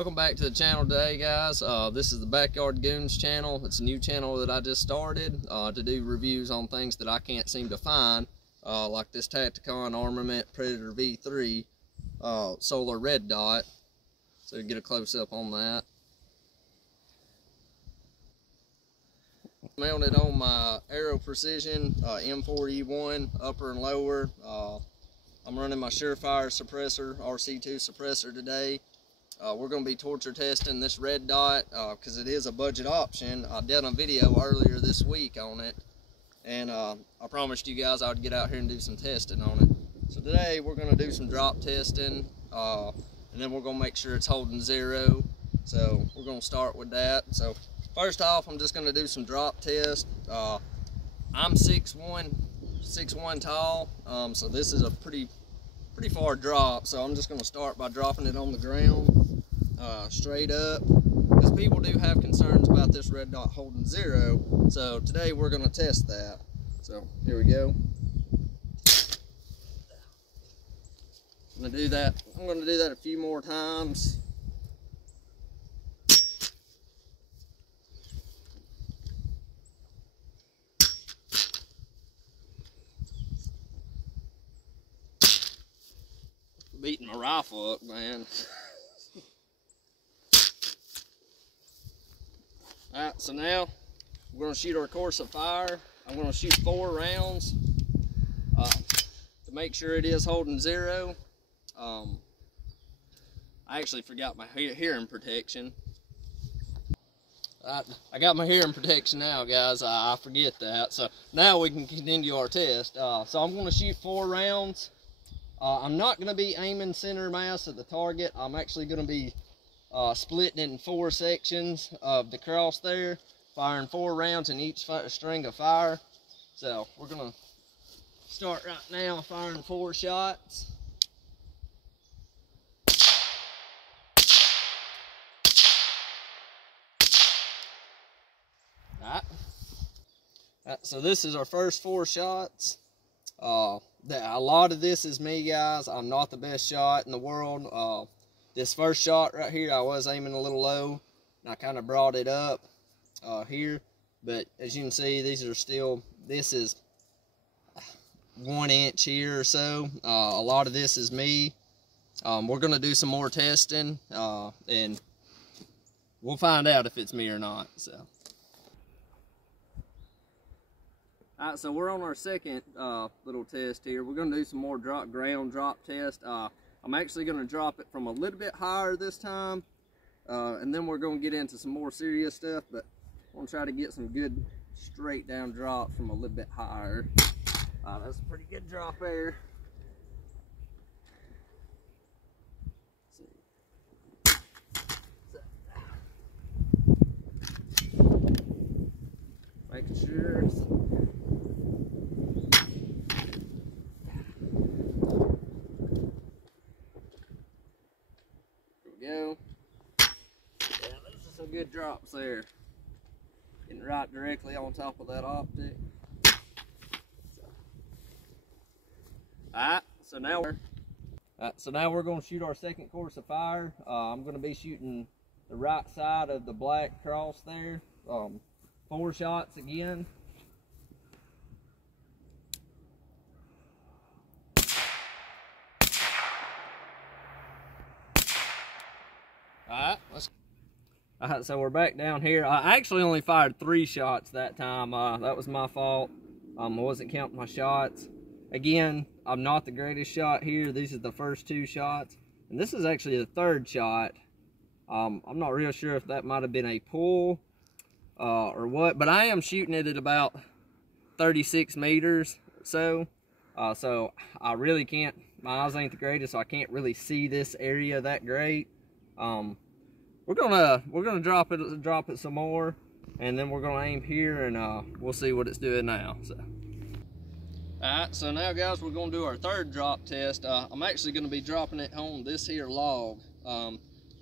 Welcome back to the channel today, guys. This is the Backyard Goons channel. It's a new channel that I just started to do reviews on things that I can't seem to find, like this Tacticon Armament Predator V3 solar red dot. So you get a close-up on that. Mounted on my Aero Precision M4E1 upper and lower. I'm running my Surefire suppressor, RC2 suppressor today. We're going to be torture testing this red dot because it is a budget option. I did a video earlier this week on it, and I promised you guys I would get out here and do some testing on it. So today we're going to do some drop testing, and then we're going to make sure it's holding zero. So we're going to start with that. So first off, I'm just going to do some drop test. I'm 6'1" tall, so this is a pretty far drop. So I'm just going to start by dropping it on the ground straight up, because people do have concerns about this red dot holding zero. So today we're going to test that. So here we go. I'm going to do that a few more times. Beating my rifle up, man. Alright, so now we're going to shoot our course of fire. I'm going to shoot 4 rounds to make sure it is holding zero. I actually forgot my hearing protection. I got my hearing protection now, guys. I forget that. So now we can continue our test. So I'm going to shoot 4 rounds. I'm not going to be aiming center mass at the target. I'm actually going to be splitting it in 4 sections of the cross there, firing 4 rounds in each string of fire. So we're going to start right now firing 4 shots. Alright, so this is our first 4 shots. A lot of this is me, guys. I'm not the best shot in the world. This first shot right here, I was aiming a little low, and I kind of brought it up here. But as you can see, this is 1 inch here or so. A lot of this is me. We're going to do some more testing, and we'll find out if it's me or not. So. Alright, so we're on our second little test here. We're going to do some more ground drop test. I'm actually going to drop it from a little bit higher this time, and then we're going to get into some more serious stuff, but I'm going to try to get some good straight down drops from a little bit higher. That's a pretty good drop there. Making sure. Go. Yeah, those are some good drops there. Getting right directly on top of that optic. Alright, so now we're going to shoot our second course of fire. I'm going to be shooting the right side of the black cross there. 4 shots again. Alright, so we're back down here. I actually only fired 3 shots that time. That was my fault. I wasn't counting my shots. Again, I'm not the greatest shot here. These are the first 2 shots, and this is actually the 3rd shot. I'm not real sure if that might have been a pull or what, but I am shooting it at about 36 meters or so. So I really can't. My eyes ain't the greatest, so I can't really see this area that great. We're gonna drop it some more, and then we're gonna aim here, and we'll see what it's doing now. So. Alright, so now, guys, we're gonna do our 3rd drop test. I'm actually gonna be dropping it on this here log.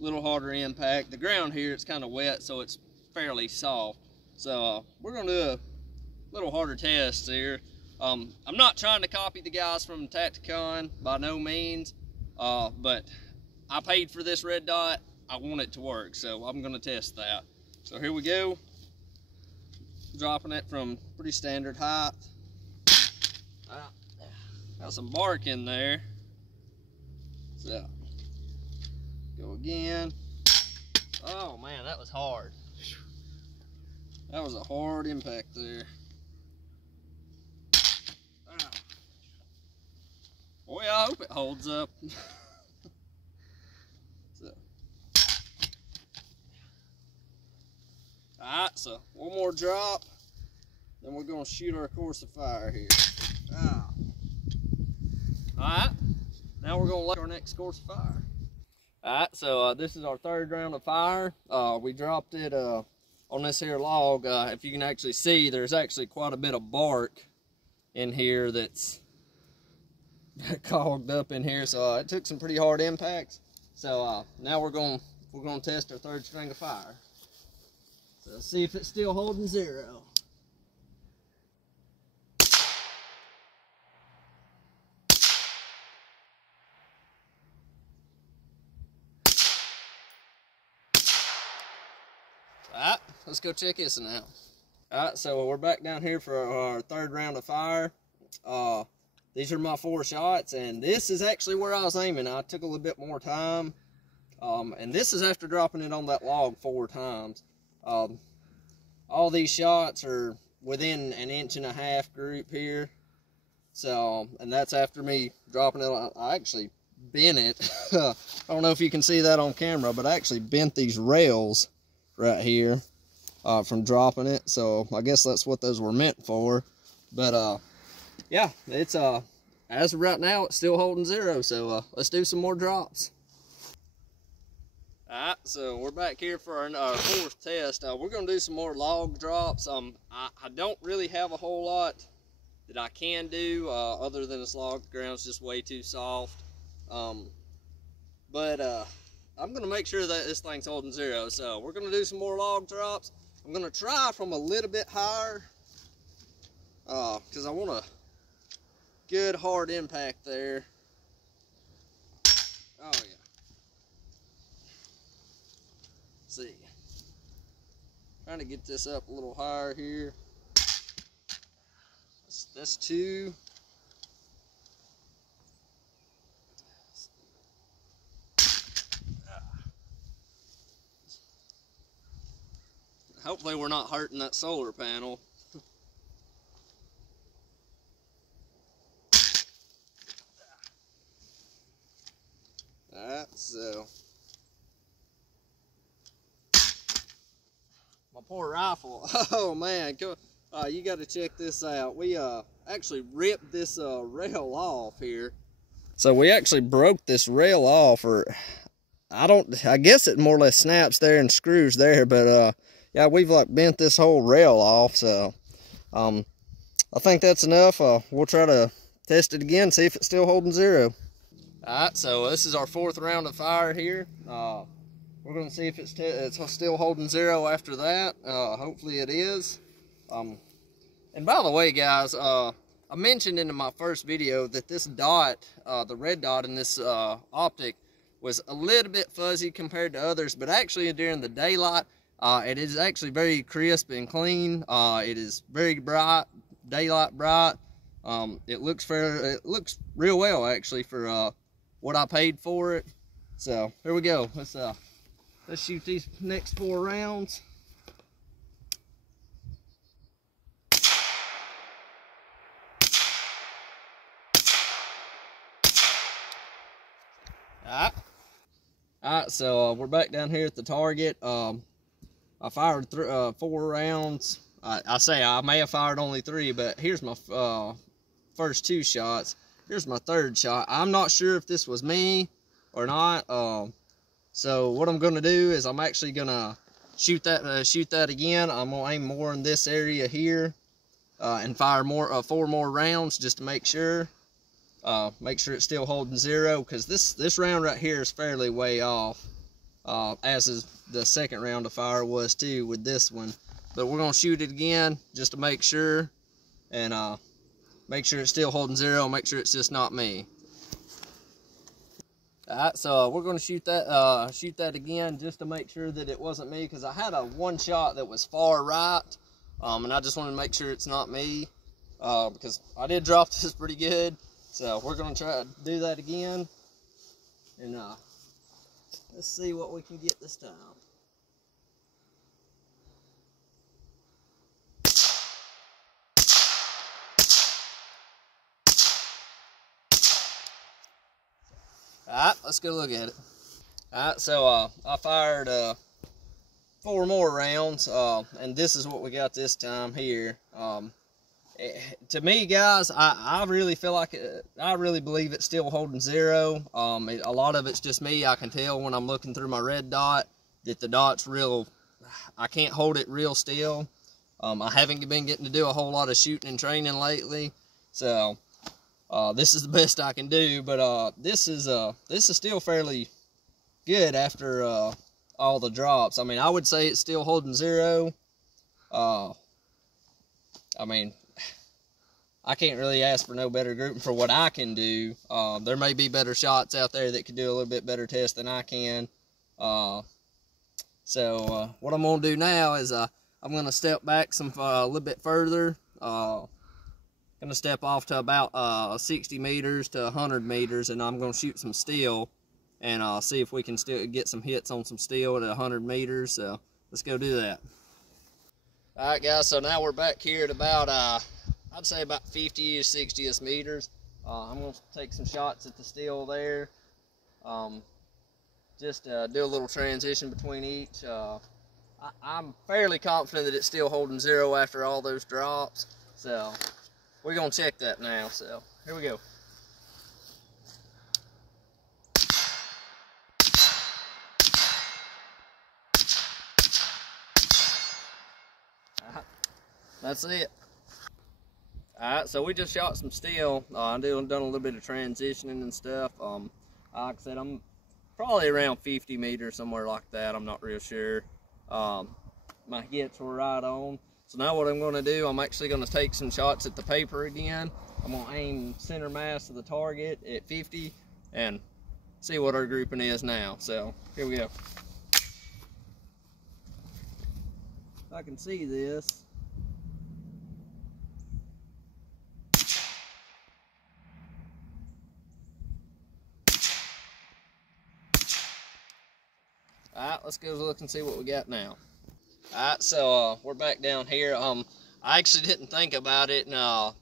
Little harder impact. The ground here, it's kind of wet, so it's fairly soft. So we're gonna do a little harder test here. I'm not trying to copy the guys from Tacticon by no means, but I paid for this red dot. I want it to work, so I'm gonna test that. So here we go. Dropping it from pretty standard height. Got some bark in there. So, go again. Oh man, that was hard. That was a hard impact there. Boy, I hope it holds up. Alright, so one more drop, then we're going to shoot our course of fire here. Alright, now we're going to light our next course of fire. Alright, so this is our third round of fire. We dropped it on this here log. If you can actually see, there's actually quite a bit of bark in here that's clogged up in here, so it took some pretty hard impacts. So now we're going to test our third string of fire. So see if it's still holding zero. Alright, let's go check this one out. Alright, so we're back down here for our third round of fire. These are my 4 shots, and this is actually where I was aiming. I took a little bit more time. And this is after dropping it on that log 4 times. All these shots are within an 1.5 inch group here. So, and that's after me dropping it. I actually bent it. I don't know if you can see that on camera, but I actually bent these rails right here from dropping it. So I guess that's what those were meant for. But yeah, it's as of right now, it's still holding zero. So let's do some more drops. Alright, so we're back here for our 4th test. We're going to do some more log drops. I don't really have a whole lot that I can do other than this log. The ground's just way too soft. But I'm going to make sure that this thing's holding zero. So we're going to do some more log drops. I'm going to try from a little bit higher because I want a good hard impact there. Oh yeah. See, trying to get this up a little higher here. That's 2. Hopefully we're not hurting that solar panel. Alright, so my poor rifle. Oh man, you got to check this out. We actually ripped this rail off here. So we actually broke this rail off, or I guess it more or less snaps there and screws there, but yeah, we've like bent this whole rail off. So I think that's enough. We'll try to test it again, see if it's still holding zero. Alright, so this is our 4th round of fire here. We're going to see if it's still holding zero after that. Hopefully it is. And by the way, guys, I mentioned in my first video that this dot, the red dot in this optic, was a little bit fuzzy compared to others, but actually during the daylight, it is actually very crisp and clean. It is very bright, daylight bright. It looks real well actually for what I paid for it. So here we go. Let's shoot these next 4 rounds. Alright, so we're back down here at the target. I fired 4 rounds. I say I may have fired only 3, but here's my first 2 shots. Here's my 3rd shot. I'm not sure if this was me or not. So what I'm going to do is I'm actually going to shoot that again. I'm going to aim more in this area here and fire 4 more rounds just to make sure. Make sure it's still holding zero, because this round right here is fairly way off, as is the 2nd round of fire was too with this one. But we're going to shoot it again just to make sure, and make sure it's still holding zero, make sure it's just not me. Alright, so we're going to shoot that again just to make sure that it wasn't me, because I had a one shot that was far right, and I just wanted to make sure it's not me, because I did drop this pretty good. So we're going to try to do that again, and let's see what we can get this time. Alright, let's go look at it. Alright, so I fired 4 more rounds, and this is what we got this time here. To me, guys, I really feel like I really believe it's still holding 0. A lot of it's just me. I can tell when I'm looking through my red dot that the dot's real. I can't hold it real still. I haven't been getting to do a whole lot of shooting and training lately, so this is the best I can do. But this is still fairly good after all the drops. I mean, I would say it's still holding 0. I mean, I can't really ask for no better grouping for what I can do. There may be better shots out there that could do a little bit better test than I can. So what I'm going to do now is I'm going to step back a little bit further. Going to step off to about 60 meters to 100 meters, and I'm going to shoot some steel and see if we can still get some hits on some steel at 100 meters. So let's go do that. All right, guys, so now we're back here at about I'd say about 50-ish, 60-ish meters. I'm going to take some shots at the steel there. Just do a little transition between each. I'm fairly confident that it's still holding 0 after all those drops. So we're going to check that now. So here we go. That's it. Alright, so we just shot some steel. I've done a little bit of transitioning and stuff. Like I said, I'm probably around 50 meters, somewhere like that. I'm not real sure. My hits were right on. So now what I'm going to do, I'm actually going to take some shots at the paper again. I'm going to aim center mass of the target at 50 and see what our grouping is now. So here we go. If I can see this. Alright, let's go look and see what we got now. Alright, so we're back down here. I actually didn't think about it, and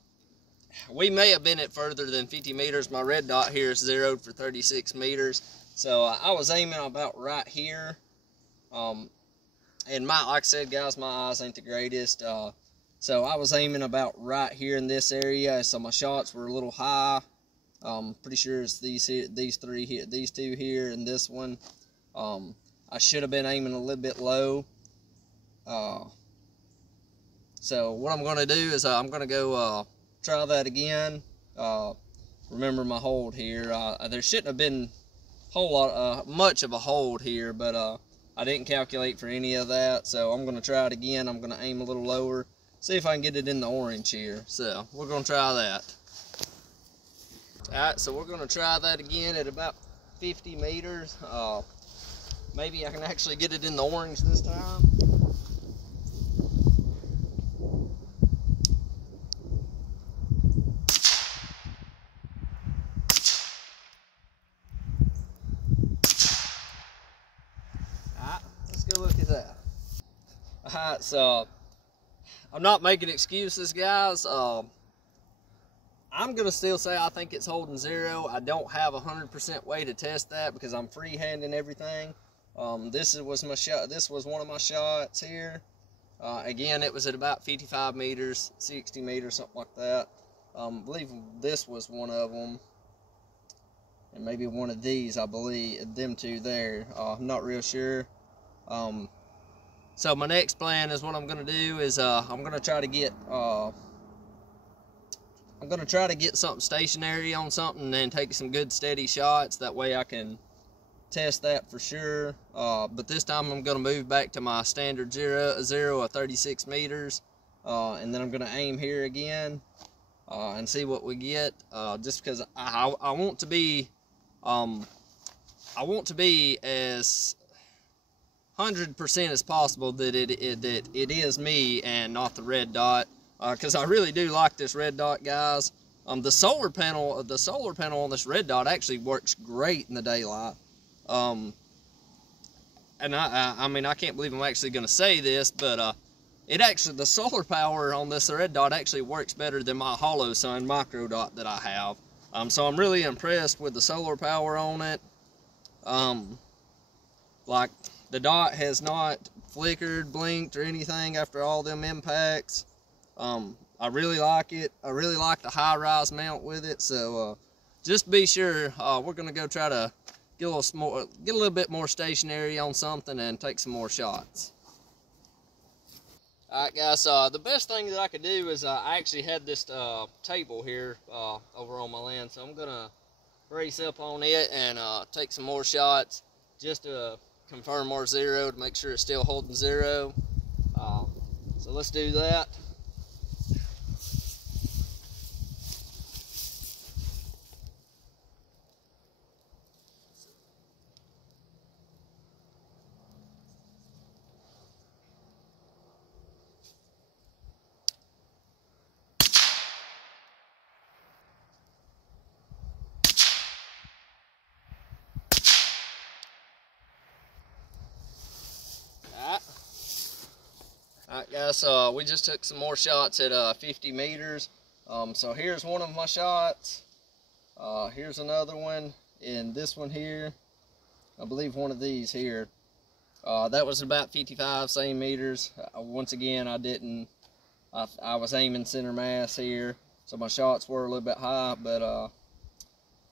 we may have been at further than 50 meters. My red dot here is zeroed for 36 meters. So I was aiming about right here. And like I said, guys, my eyes ain't the greatest. So I was aiming about right here in this area. So my shots were a little high. Pretty sure it's these three here, these two here, and this one. I should have been aiming a little bit low. So what I'm going to do is I'm going to go try that again. Remember my hold here. There shouldn't have been a whole lot, much of a hold here, but I didn't calculate for any of that. So I'm going to try it again. I'm going to aim a little lower, see if I can get it in the orange here. So we're going to try that. Alright, so we're going to try that again at about 50 meters. Maybe I can actually get it in the orange this time. Alright, let's go look at that. Alright, so I'm not making excuses, guys. I'm going to still say I think it's holding 0. I don't have a 100% way to test that because I'm freehanding everything. This was my shot. This was one of my shots here. Again, it was at about 55 meters, 60 meters, something like that. I believe this was one of them, and maybe one of these. I believe them two there. I'm not real sure. So my next plan is what I'm going to do is I'm going to try to get something stationary on something and then take some good steady shots. That way I can test that for sure. But this time I'm going to move back to my standard zero of 36 meters. And then I'm going to aim here again and see what we get. Just because I want to be I want to be as 100% as possible that it is me and not the red dot, because I really do like this red dot, guys. The solar panel on this red dot actually works great in the daylight. And I mean, I can't believe I'm actually going to say this, but the solar power on this red dot actually works better than my Holosun micro dot that I have. So I'm really impressed with the solar power on it. Like, the dot has not flickered, blinked, or anything after all them impacts. I really like it. I really like the high-rise mount with it. So just be sure, we're gonna go try to get a little bit more stationary on something and take some more shots. All right, guys. The best thing that I could do is I actually had this table here over on my land, so I'm gonna brace up on it and take some more shots just to confirm our zero, to make sure it's still holding zero. So let's do that. Alright guys, we just took some more shots at 50 meters. So here's one of my shots. Here's another one, and this one here, I believe one of these here. That was about 55, same meters. Once again, I was aiming center mass here, so my shots were a little bit high, but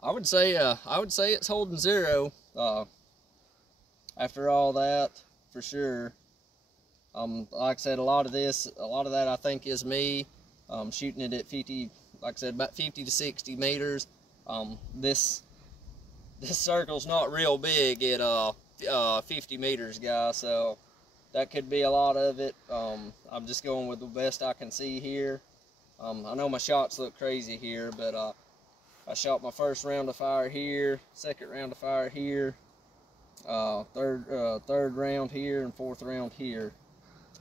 I would say it's holding zero after all that, for sure. Like I said, a lot of that I think is me shooting it at 50, like I said, about 50 to 60 meters. This circle's not real big at 50 meters, guys, so that could be a lot of it. I'm just going with the best I can see here. I know my shots look crazy here, but I shot my first round of fire here, second round of fire here, third round here, and fourth round here.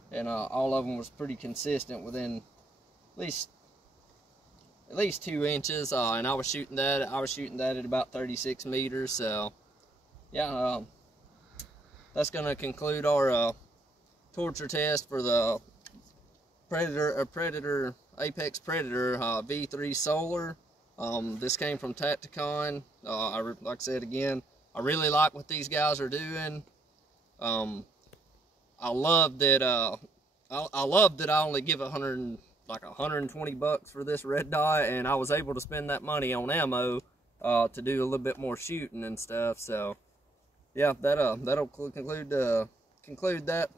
And all of them was pretty consistent within at least 2 inches. And I was shooting that at about 36 meters. So yeah, that's gonna conclude our torture test for the Apex Predator V3 Solar. This came from Tacticon. Like I said again, I really like what these guys are doing. I love that. I love that I only give 120 bucks for this red dot, and I was able to spend that money on ammo to do a little bit more shooting and stuff. So yeah, that'll conclude that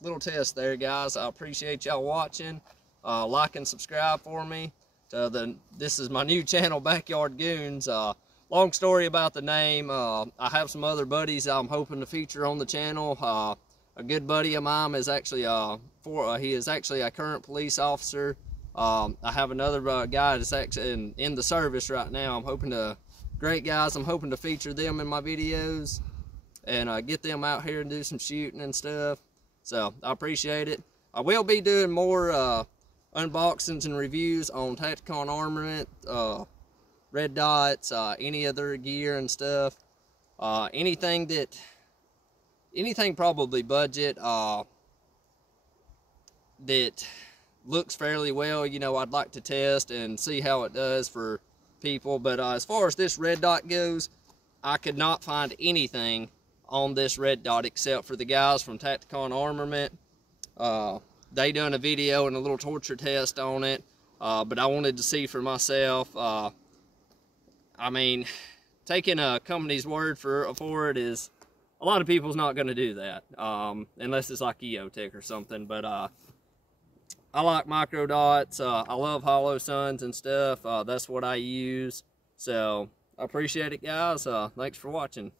little test there, guys. I appreciate y'all watching. Like and subscribe for me. This is my new channel, Backyard Goons. Long story about the name. I have some other buddies I'm hoping to feature on the channel. A good buddy of mine is actually he is actually a current police officer. I have another guy that's actually in the service right now. Great guys. I'm hoping to feature them in my videos and get them out here and do some shooting and stuff. So I appreciate it. I will be doing more unboxings and reviews on Tacticon armament, red dots, any other gear and stuff. Anything probably budget that looks fairly well, you know, I'd like to test and see how it does for people. But as far as this red dot goes, I could not find anything on this red dot except for the guys from Tacticon Armament. They done a video and a little torture test on it, but I wanted to see for myself. I mean, taking a company's word for it is, a lot of people's not going to do that, unless it's like EOTech or something. But I like micro dots. I love Holosuns and stuff. That's what I use. So I appreciate it, guys. Thanks for watching.